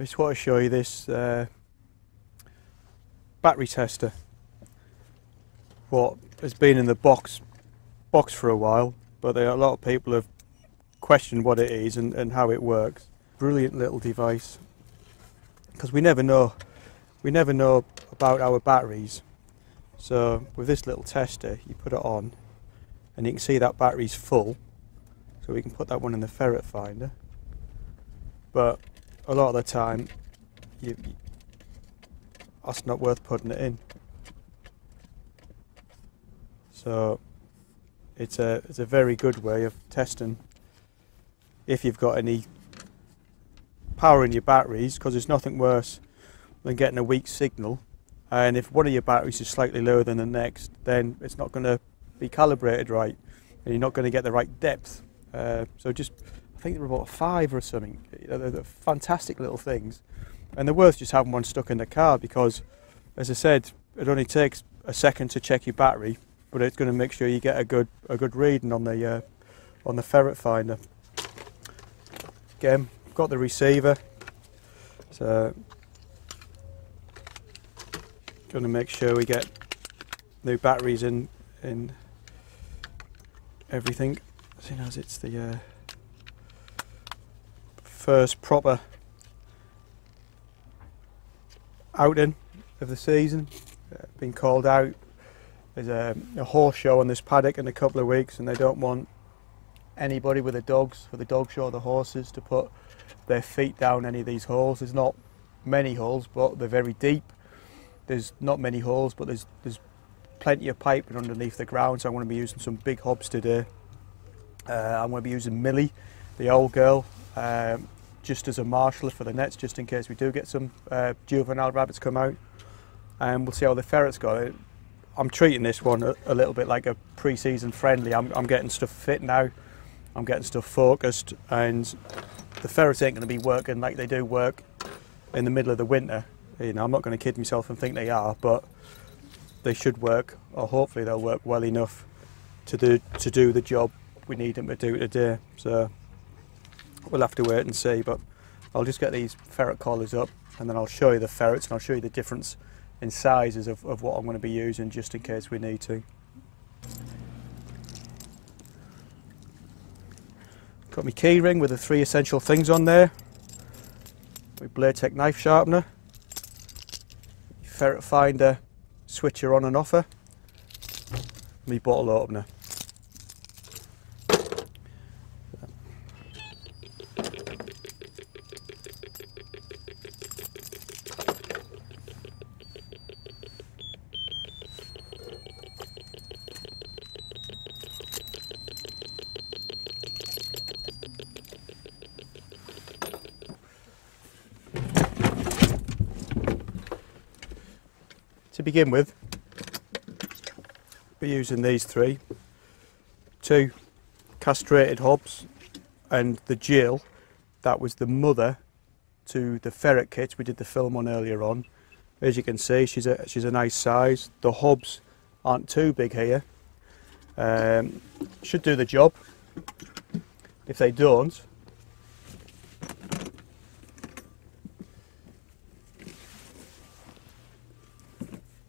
I just want to show you this battery tester. What has been in the box for a while, but a lot of people have questioned what it is and how it works. Brilliant little device, because we never know about our batteries. So with this little tester, you put it on and you can see that battery's full, so we can put that one in the ferret finder. But a lot of the time that's not worth putting it in. So it's a very good way of testing if you've got any power in your batteries, because there's nothing worse than getting a weak signal, and if one of your batteries is slightly lower than the next, then it's not going to be calibrated right and you're not going to get the right depth. So just, I think they're about 5 or something. They're fantastic little things, and they're worth just having one stuck in the car, because as I said, it only takes a second to check your battery, but it's going to make sure you get a good reading on the ferret finder. Again, got the receiver, so going to make sure we get new batteries in everything, seeing as it's the first proper outing of the season. Been called out. There's a horse show on this paddock in a couple of weeks, and they don't want anybody with the dogs for the dog show or the horses to put their feet down any of these holes. There's not many holes, but they're very deep. There's not many holes, but there's plenty of piping underneath the ground, so I'm going to be using some big hobs today. I'm going to be using Millie, the old girl, just as a marshaller for the nets, just in case we do get some juvenile rabbits come out, and we'll see how the ferrets go. I'm treating this one a little bit like a pre-season friendly. I'm getting stuff fit now, I'm getting stuff focused, and the ferrets ain't going to be working like they do work in the middle of the winter. You know, I'm not going to kid myself and think they are, but they should work, or hopefully they'll work well enough to do the job we need them to do today. So we'll have to wait and see, but I'll just get these ferret collars up and then I'll show you the ferrets, and I'll show you the difference in sizes of what I'm going to be using, just in case we need to. Got my key ring with the 3 essential things on there. My Blade Tech knife sharpener, ferret finder switcher on and offer, my bottle opener. To begin with, we're using these 3, 2 castrated hobs, and the Jill that was the mother to the ferret kits we did the film on earlier on. As you can see, she's a nice size. The hobs aren't too big here. Should do the job. If they don't,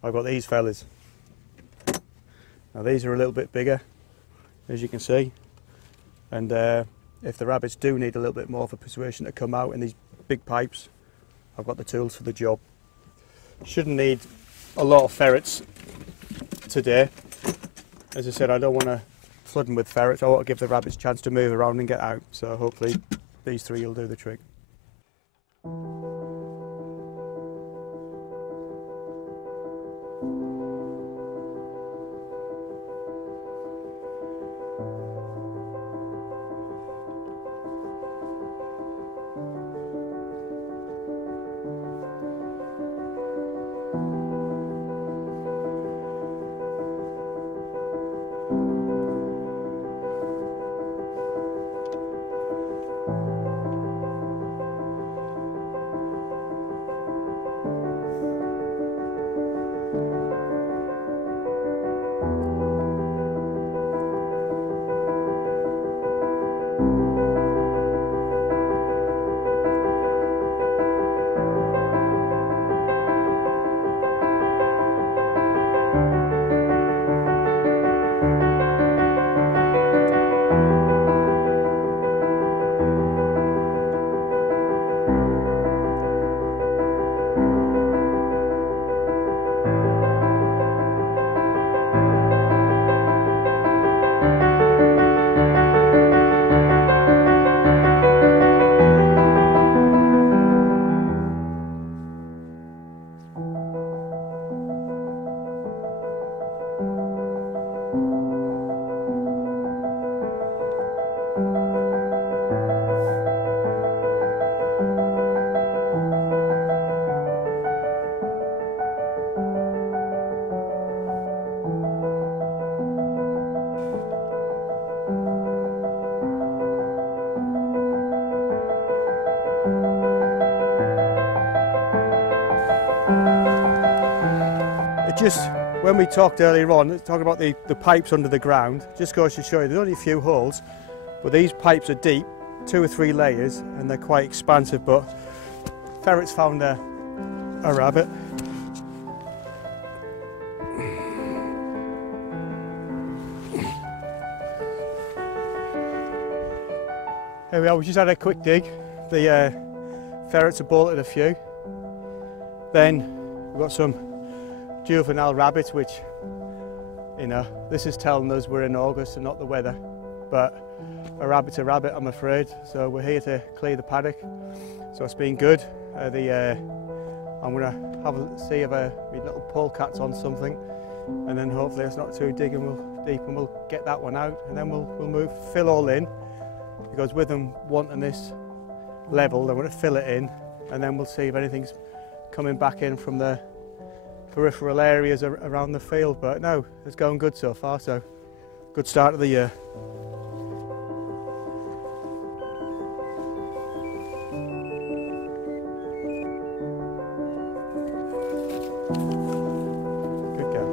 I've got these fellas. Now these are a little bit bigger, as you can see, and if the rabbits do need a little bit more for persuasion to come out in these big pipes, I've got the tools for the job. Shouldn't need a lot of ferrets today. As I said, I don't want to flood them with ferrets. I want to give the rabbits a chance to move around and get out, so hopefully these 3 will do the trick. just, when we talked earlier on, talking about the pipes under the ground, just goes to show you there's only a few holes, but these pipes are deep, 2 or 3 layers, and they're quite expansive. But ferrets found a rabbit. Here we are, we just had a quick dig. The ferrets have bolted a few. Then we've got some juvenile rabbits, which, you know, this is telling us we're in August and not the weather. But a rabbit's a rabbit, I'm afraid. So we're here to clear the paddock. So it's been good. I'm going to have a see if my little polecat's on something, and then hopefully it's not too deep, and we'll get that one out, and then we'll fill all in, because with them wanting this level, they want to fill it in, and then we'll see if anything's coming back in from the peripheral areas around the field. But no, it's going good so far, so good start of the year. Good girl.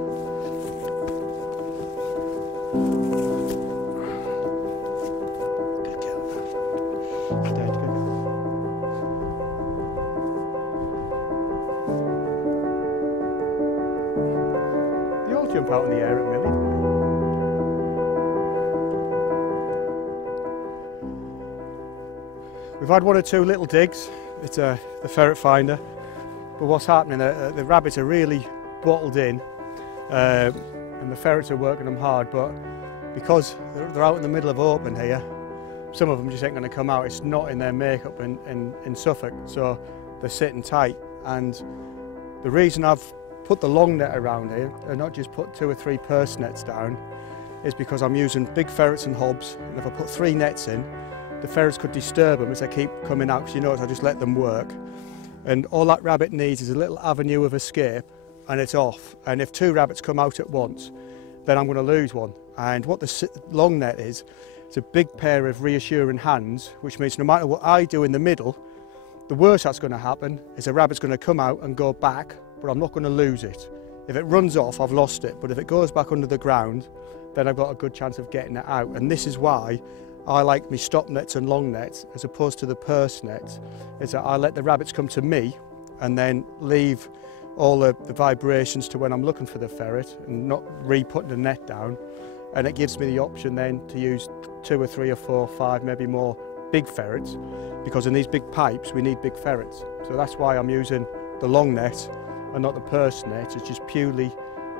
Good girl. Dead, good girl. They all jump out in the air at Millie, don't they? We've had 1 or 2 little digs. It's the ferret finder. But what's happening, the rabbits are really bottled in, and the ferrets are working them hard, but because they're out in the middle of open here, some of them just ain't going to come out. It's not in their makeup in Suffolk, so they're sitting tight. And the reason I've put the long net around here and not just put 2 or 3 purse nets down is because I'm using big ferrets and hobs, and if I put 3 nets in, the ferrets could disturb them as they keep coming out, because you notice I just let them work. And all that rabbit needs is a little avenue of escape, and it's off. And if 2 rabbits come out at once, then I'm going to lose one. And what the long net is, it's a big pair of reassuring hands, which means no matter what I do in the middle, the worst that's going to happen is a rabbit's going to come out and go back, but I'm not going to lose it. If it runs off, I've lost it. But if it goes back under the ground, then I've got a good chance of getting it out. And this is why I like my stop nets and long nets as opposed to the purse nets, is that I let the rabbits come to me and then leave all the vibrations to when I'm looking for the ferret and not re-putting the net down. And it gives me the option then to use 2 or 3 or 4 or 5, maybe more big ferrets, because in these big pipes we need big ferrets. So that's why I'm using the long net and not the purse net. It's just purely,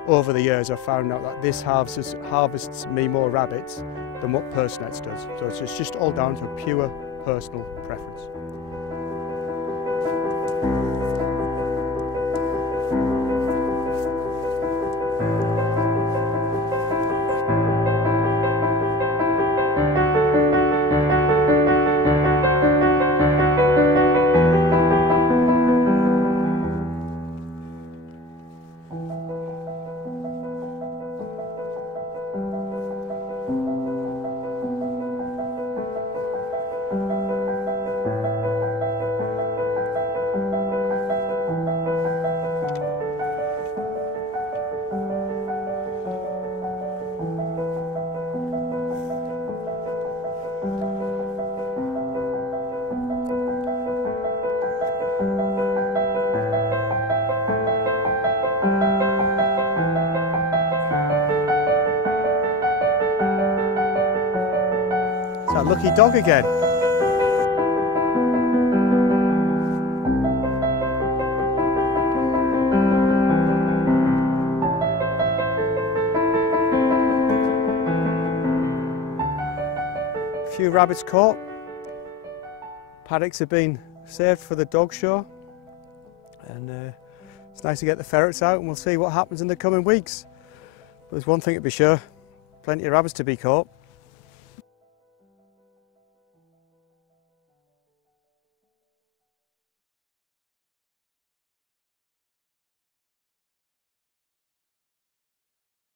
over the years I've found out that this harvests me more rabbits than what purse nets does. So it's just all down to a pure personal preference. That lucky dog again. A few rabbits caught. Paddocks have been saved for the dog show, and it's nice to get the ferrets out, and we'll see what happens in the coming weeks. But there's one thing to be sure, plenty of rabbits to be caught.